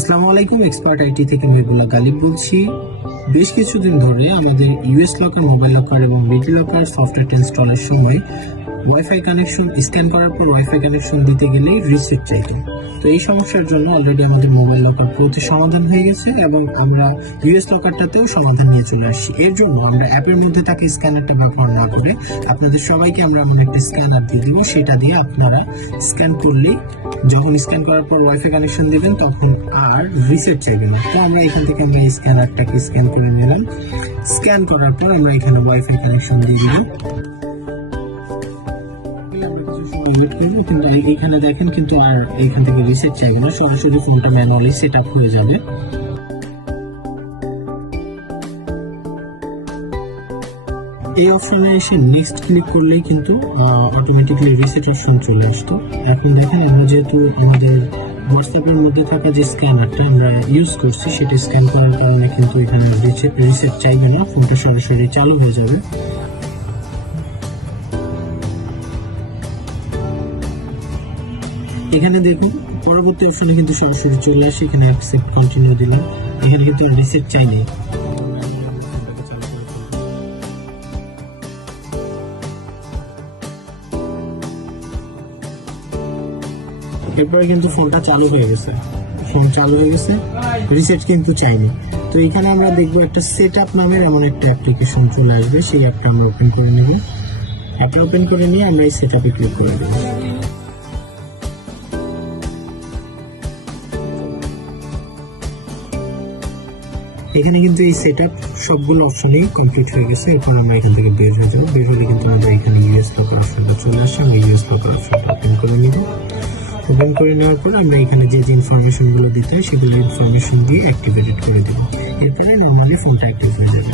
আসসালামু আলাইকুম। Expert IT থেকে মেহবুল্লাহ গালিব বলছি। বেশ কিছুদিন ধরে আমাদের ইউএস লকার, মোবাইল লকার এবং বিডি লকার সফটওয়্যারটা ইনস্টলের সময় ওয়াইফাই কানেকশন স্ক্যান করার পর ওয়াইফাই কানেকশন দিতে গেলেই রিসেট চাইতো। তো এই সমস্যার জন্য অলরেডি আমাদের মোবাইল লকার প্রোতে সমাধান হয়ে গেছে এবং আমরা ইউএস লকারটাতেও সমাধান নিয়ে চলে আসছি। এর জন্য আমরা অ্যাপের মধ্যে থাকা স্ক্যানারটা ব্যবহার না করে আপনাদের সবাইকে আমরা একটা স্ক্যানার দিয়ে দেবো। সেটা দিয়ে আপনারা স্ক্যান করলেই, যখন স্ক্যান করার পর ওয়াইফাই কানেকশন দেবেন তখন আর রিসেট চাইবে না। তো আমরা এখান থেকে আমরা এই স্ক্যানারটাকে স্ক্যান করে নিলাম। স্ক্যান করার পর আমরা এখানে ওয়াইফাই কানেকশন দিয়ে দিলাম। কিন্তু এখানে দেখেন কিন্তু আর এখান থেকে রিসেট চাইবে না, সরাসরি ফোনটা ম্যানুয়ালি সেট আপ হয়ে যাবে। এই অপশনে এসে নেক্সট ক্লিক করলেই কিন্তু অটোমেটিক্যালি রিসেট অপশন চলে আসতো। এখন দেখেন আমরা যেহেতু আমাদের হোয়াটসঅ্যাপের মধ্যে থাকা যে স্ক্যানারটা আমরা ইউজ করছি সেটা স্ক্যান করার কারণে কিন্তু এখানে রিসেট চাইবে না, ফোনটা সরাসরি চালু হয়ে যাবে। এখানে দেখুন পরবর্তী অপশনে কিন্তু সরাসরি চলে আসে। এখানে অ্যাকসেপ্ট কন্টিনিউ দিলাম। এখানে কিন্তু রিসেট চাইনি। এরপরে কিন্তু ফোনটা চালু হয়ে গেছে, ফোন চালু হয়ে গেছে, রিসেট কিন্তু চাইনি। তো এখানে আমরা দেখবো একটা সেট আপ নামের এমন একটা অ্যাপ্লিকেশন চলে আসবে, সেই অ্যাপটা আমরা ওপেন করে নেব। অ্যাপটা ওপেন করে নিয়ে আমরা এই সেট আপে ক্লিক করে দেবো। এখানে কিন্তু এই সেট আপ সবগুলো অপশনই কমপ্লিট হয়ে গেছে। এরপর আমরা এখান থেকে বের হয়ে যাবো। বের হলে কিন্তু আমাদের এখানে ইউএস লকার অপশনটা চলে আসে। আমরা ইউএস লকার অপশনটা ওপেন করে নিব। ওপেন করে নেওয়ার পর আমরা এখানে যে ইনফরমেশনগুলো দিতে হয় সেগুলো ইনফরমেশন দিয়ে অ্যাক্টিভেটেড করে দিব। এরপরে নর্মালি ফোনটা অ্যাক্টিভ হয়ে যাবে।